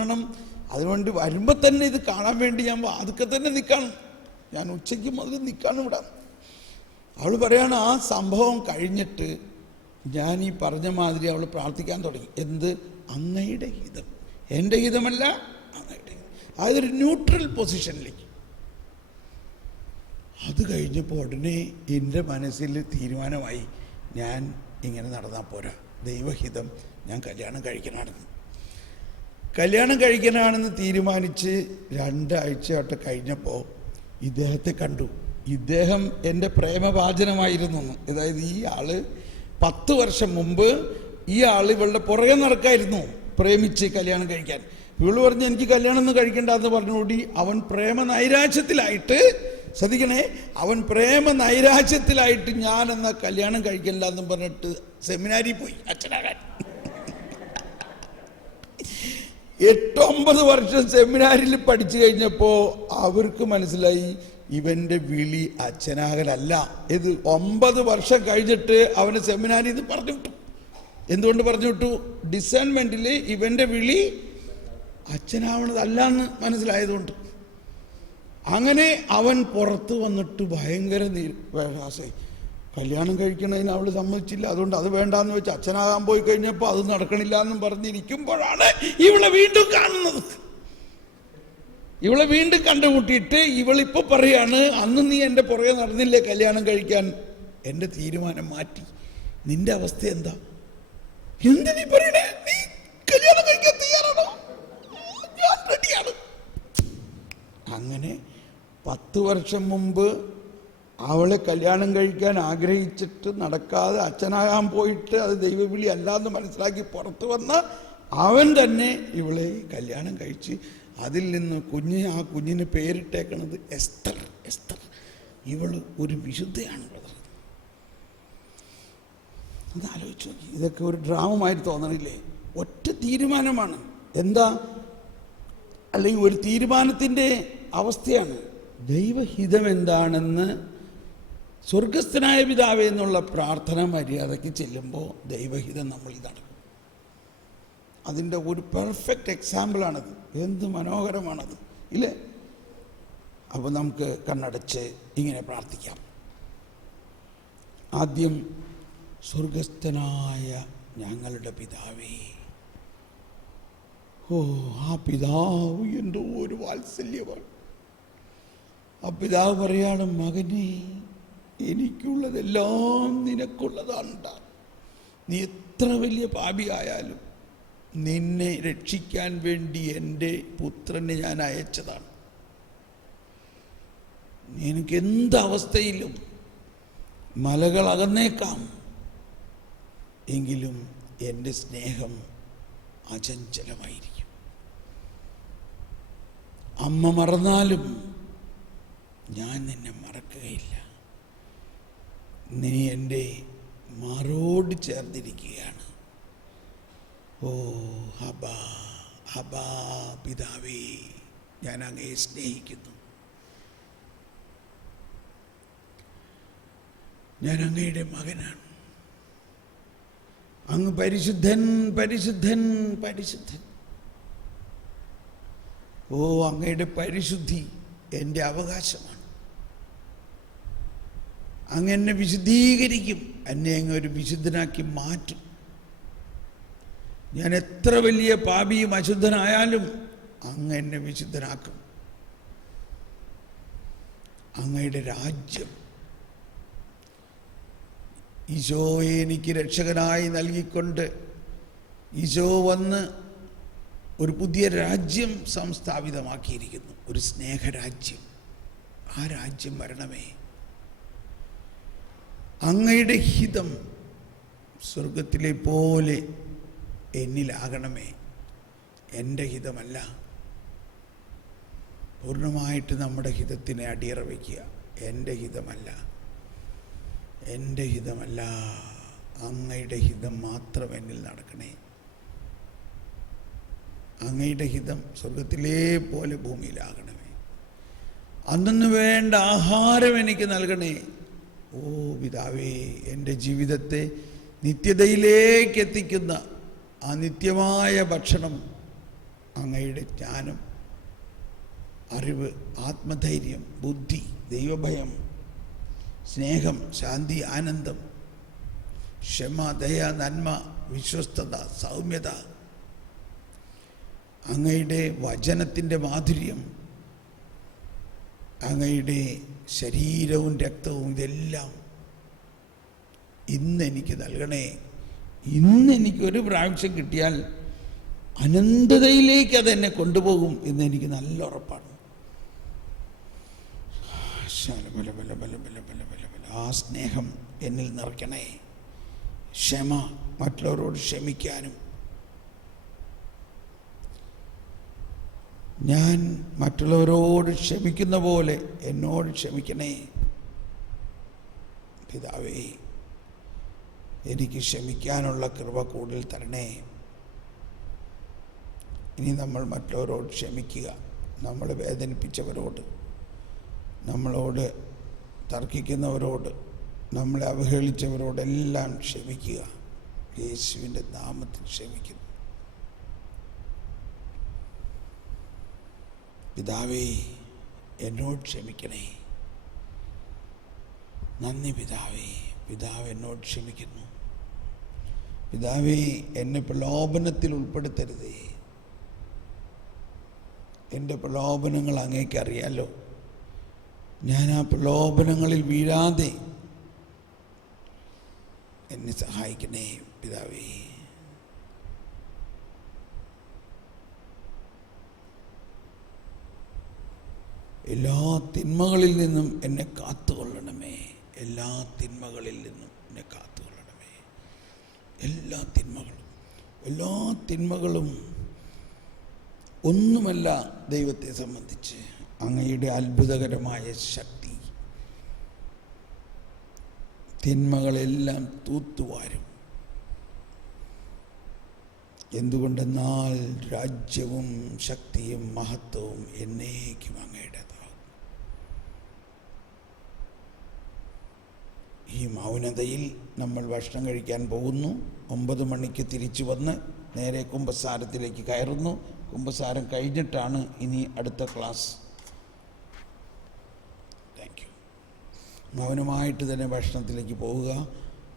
കാണണം, അതുകൊണ്ട് വരുമ്പോൾ തന്നെ ഇത് കാണാൻ വേണ്ടി ഞാൻ അതൊക്കെ തന്നെ നിൽക്കണം. ഞാൻ ഉച്ചയ്ക്ക് മുതൽ നിൽക്കണം ഇവിടെ. അവൾ പറയാണ്, ആ സംഭവം കഴിഞ്ഞിട്ട് ഞാൻ ഈ പറഞ്ഞ മാതിരി അവൾ പ്രാർത്ഥിക്കാൻ തുടങ്ങി. എന്ത്? അങ്ങയുടെ ഹിതം, എൻ്റെ ഹിതമല്ല, അങ്ങയുടെ ഹിതം. അതൊരു ന്യൂട്രൽ പൊസിഷനിലേക്ക്. അത് കഴിഞ്ഞപ്പോൾ ഉടനെ എൻ്റെ മനസ്സിൽ തീരുമാനമായി, ഞാൻ ഇങ്ങനെ നടന്നാൽ പോരാ, ദൈവഹിതം, ഞാൻ കല്യാണം കഴിക്കണമെന്ന് തീരുമാനിച്ച് 2 ആഴ്ചയായിട്ട് കഴിഞ്ഞപ്പോൾ ഇദ്ദേഹത്തെ കണ്ടു. ഇദ്ദേഹം എൻ്റെ പ്രേമഭാജനമായിരുന്നു. അതായത് ഈ ആള് 10 വർഷം മുമ്പ് ഈ ആൾ ഇവളുടെ പുറകെ നടക്കായിരുന്നു, പ്രേമിച്ച് കല്യാണം കഴിക്കാൻ. ഇവള് പറഞ്ഞ് എനിക്ക് കല്യാണം ഒന്നും കഴിക്കണ്ടെന്ന് പറഞ്ഞുകൂടി അവൻ പ്രേമ നൈരാശ്യത്തിലായിട്ട്, ശ്രദ്ധിക്കണേ, അവൻ പ്രേമ നൈരാശ്യത്തിലായിട്ട് ഞാൻ എന്നാ കല്യാണം കഴിക്കണ്ട എന്നും പറഞ്ഞിട്ട് സെമിനാരിൽ പോയി അച്ഛനാകാൻ. 8-9 വർഷം സെമിനാരിൽ പഠിച്ചു കഴിഞ്ഞപ്പോൾ അവർക്ക് മനസ്സിലായി ഇവൻ്റെ വിളി അച്ഛനാകലല്ല. ഇത് 9 വർഷം കഴിഞ്ഞിട്ട് അവന് സെമിനാരിൽ നിന്ന് പറഞ്ഞു വിട്ടു. എന്തുകൊണ്ട് പറഞ്ഞു വിട്ടു? ഡിസേൺമെന്റിൽ ഇവൻ്റെ വിളി അച്ഛനാവണതല്ല എന്ന് മനസ്സിലായതുകൊണ്ട്. അങ്ങനെ അവൻ പുറത്ത് വന്നിട്ട് ഭയങ്കര പ്രയാസമായി. കല്യാണം കഴിക്കണതിന് അവൾ സമ്മതിച്ചില്ല, അതുകൊണ്ട് അത് വേണ്ടാന്ന് വെച്ച് അച്ഛനാകാൻ പോയി കഴിഞ്ഞപ്പോൾ അത് നടക്കണില്ല എന്നും പറഞ്ഞിരിക്കുമ്പോഴാണ് ഇവളെ വീണ്ടും കാണുന്നത്. ഇവളെ വീണ്ടും കണ്ടുമുട്ടിയിട്ട് ഇവളിപ്പോൾ പറയാണ്, അന്ന് നീ എൻ്റെ പുറകെ നടന്നില്ലേ കല്യാണം കഴിക്കാൻ, എൻ്റെ തീരുമാനം മാറ്റി. നിന്റെ അവസ്ഥ എന്താ? എന്ത് നീ പറയണേ? നീ കല്യാണം കഴിക്കാൻ തയ്യാറാണോ? ഞാൻ റെഡിയാണ്. അങ്ങനെ 10 വർഷം മുമ്പ് അവളെ കല്യാണം കഴിക്കാൻ ആഗ്രഹിച്ചിട്ട് നടക്കാതെ അച്ഛനാകാൻ പോയിട്ട് അത് ദൈവവിളി അല്ലാന്ന് മനസ്സിലാക്കി പുറത്തു വന്ന അവൻ തന്നെ ഇവളെ കല്യാണം കഴിച്ച് അതിൽ നിന്ന് ആ കുഞ്ഞിന് പേരിട്ടേക്കണത് എസ്തർ. ഇവള് ഒരു വിശുദ്ധയാണ് ബ്രദർ. അതാലോചിച്ച് നോക്കി. ഇതൊക്കെ ഒരു ഡ്രാമമായിട്ട് തോന്നണില്ലേ? ഒറ്റ തീരുമാനമാണ്. എന്താ? അല്ലെങ്കിൽ ഒരു തീരുമാനത്തിൻ്റെ അവസ്ഥയാണ്. ദൈവഹിതം എന്താണെന്ന് സ്വർഗസ്ഥനായ പിതാവേ എന്നുള്ള പ്രാർത്ഥന മര്യാദയ്ക്ക് ചെല്ലുമ്പോൾ ദൈവഹിതം നമ്മൾ നടക്കും. അതിൻ്റെ ഒരു പെർഫെക്റ്റ് എക്സാമ്പിളാണത്. എന്ത് മനോഹരമാണത് ഇല്ലേ? അപ്പോൾ നമുക്ക് കണ്ണടച്ച് ഇങ്ങനെ പ്രാർത്ഥിക്കാം. ആദ്യം, സ്വർഗസ്ഥനായ ഞങ്ങളുടെ പിതാവേ. ആ പിതാവ് എന്തോ ഒരു വാത്സല്യമാണ്. ആ പിതാവ് പറയാണ്, മകനെ, എനിക്കുള്ളതെല്ലാം നിനക്കുള്ളതാണ്. നീ എത്ര വലിയ പാപിയായാലും നിന്നെ രക്ഷിക്കാൻ വേണ്ടി എൻ്റെ പുത്രനെ ഞാൻ അയച്ചതാണ്. എനിക്ക് എന്തവസ്ഥയിലും മലകൾ അകന്നേക്കാം, എങ്കിലും എൻ്റെ സ്നേഹം അചഞ്ചലമായിരിക്കും. അമ്മ മറന്നാലും ഞാൻ നിന്നെ മറക്കുകയില്ല. നീ എൻ്റെ മാറോട് ചേർന്നിരിക്കുകയാണ്. ഓ ഹബാ ഹബാ പിതാവേ, ഞാൻ അങ്ങയെ സ്നേഹിക്കുന്നു. ഞാൻ അങ്ങയുടെ മകനാണ്. അങ്ങ് പരിശുദ്ധൻ പരിശുദ്ധൻ പരിശുദ്ധൻ. ഓ, അങ്ങയുടെ പരിശുദ്ധി എൻ്റെ അവകാശമാണ്. അങ്ങ് എന്നെ വിശുദ്ധീകരിക്കും, എന്നെ അങ്ങ് ഒരു വിശുദ്ധനാക്കി മാറ്റും. ഞാൻ എത്ര വലിയ പാപിയും അശുദ്ധനായാലും അങ്ങ് എന്നെ വിശുദ്ധനാക്കും. അങ്ങയുടെ രാജ്യം, ഈശോയെ എനിക്ക് രക്ഷകനായി നൽകിക്കൊണ്ട് ഈശോ വന്ന് ഒരു പുതിയ രാജ്യം സംസ്ഥാപിതമാക്കിയിരിക്കുന്നു, ഒരു സ്നേഹരാജ്യം. ആ രാജ്യം വരണമേ. അങ്ങയുടെ ഹിതം സ്വർഗത്തിലെ പോലെ എന്നിലാകണമേ. എൻ്റെ ഹിതമല്ല. പൂർണ്ണമായിട്ട് നമ്മുടെ ഹിതത്തിനെ അടിയറ വയ്ക്കുക. എൻ്റെ ഹിതമല്ല, എൻ്റെ ഹിതമല്ല, അങ്ങയുടെ ഹിതം മാത്രം എന്നിൽ നടക്കണേ. അങ്ങയുടെ ഹിതം സ്വർഗത്തിലെ പോലെ ഭൂമിയിലാകണമേ. അന്നു വേണ്ട ആഹാരം എനിക്ക് നൽകണേ. ഓ പിതാവേ, എൻ്റെ ജീവിതത്തെ നിത്യതയിലേക്ക് എത്തിക്കുന്ന ആ നിത്യമായ ഭക്ഷണം അങ്ങയുടെ ജ്ഞാനം, അറിവ്, ആത്മധൈര്യം, ബുദ്ധി, ദൈവഭയം, സ്നേഹം, ശാന്തി, ആനന്ദം, ക്ഷമ, ദയ, നന്മ, വിശ്വസ്തത, സൗമ്യത, അങ്ങയുടെ വചനത്തിൻ്റെ മാധുര്യം, അങ്ങയുടെ ശരീരവും രക്തവും, ഇതെല്ലാം ഇന്ന് എനിക്ക് നൽകണേ. ഇന്ന് എനിക്ക് ഒരു പ്രാവശ്യം കിട്ടിയാൽ അനന്തതയിലേക്ക് അതെന്നെ കൊണ്ടുപോകും എന്ന് എനിക്ക് നല്ല ഉറപ്പാണ്. ആ സ്നേഹം എന്നിൽ നിറയ്ക്കണേ. ക്ഷമ, മറ്റുള്ളവരോട് ക്ഷമിക്കാനും, ഞാൻ മറ്റുള്ളവരോട് ക്ഷമിക്കുന്ന പോലെ എന്നോട് ക്ഷമിക്കണേ. പിതാവേ, എനിക്ക് ക്ഷമിക്കാനുള്ള കൃപ കൂടുതൽ തരണേ. ഇനി നമ്മൾ മറ്റുള്ളവരോട് ക്ഷമിക്കുക. നമ്മളെ വേദനിപ്പിച്ചവരോട്, നമ്മളോട് തർക്കിക്കുന്നവരോട്, നമ്മളെ അവഹേളിച്ചവരോടെല്ലാം ക്ഷമിക്കുക. യേശുവിൻ്റെ നാമത്തിൽ ക്ഷമിക്കുന്നു. പിതാവേ, എന്നോട് ക്ഷമിക്കണേ. നന്ദി പിതാവേ. പിതാവ് എന്നോട് ക്ഷമിക്കുന്നു. പിതാവേ, എന്നെ പ്രലോഭനത്തിൽ ഉൾപ്പെടുത്തരുതേ. എൻ്റെ പ്രലോഭനങ്ങൾ അങ്ങേക്കറിയാലോ. ഞാൻ ആ പ്രലോഭനങ്ങളിൽ വീഴാതെ എന്നെ സഹായിക്കണേ പിതാവേ. എല്ലാ തിന്മകളിൽ നിന്നും എന്നെ കാത്തുകൊള്ളണമേ. എല്ലാ തിന്മകളിൽ നിന്നും എന്നെ കാത്തുകൊള്ളണമേ. എല്ലാ തിന്മകളും ഒന്നുമല്ല ദൈവത്തെ സംബന്ധിച്ച് അങ്ങയുടെ അത്ഭുതകരമായ ശക്തി. തിന്മകളെല്ലാം തൂത്തുവാരും. എന്തുകൊണ്ടെന്നാൽ രാജ്യവും ശക്തിയും മഹത്വവും എന്നേക്കും അങ്ങയുടേതാകും. ഈ മൗനതയിൽ നമ്മൾ ഭക്ഷണം കഴിക്കാൻ പോകുന്നു. 9 മണിക്ക് തിരിച്ചു വന്ന് നേരെ കുമ്പസാരത്തിലേക്ക് കയറുന്നു. കുമ്പസാരം കഴിഞ്ഞിട്ടാണ് ഇനി അടുത്ത ക്ലാസ്. Thank you. മൗനമായിട്ട് തന്നെ ഭക്ഷണത്തിലേക്ക് പോവുക.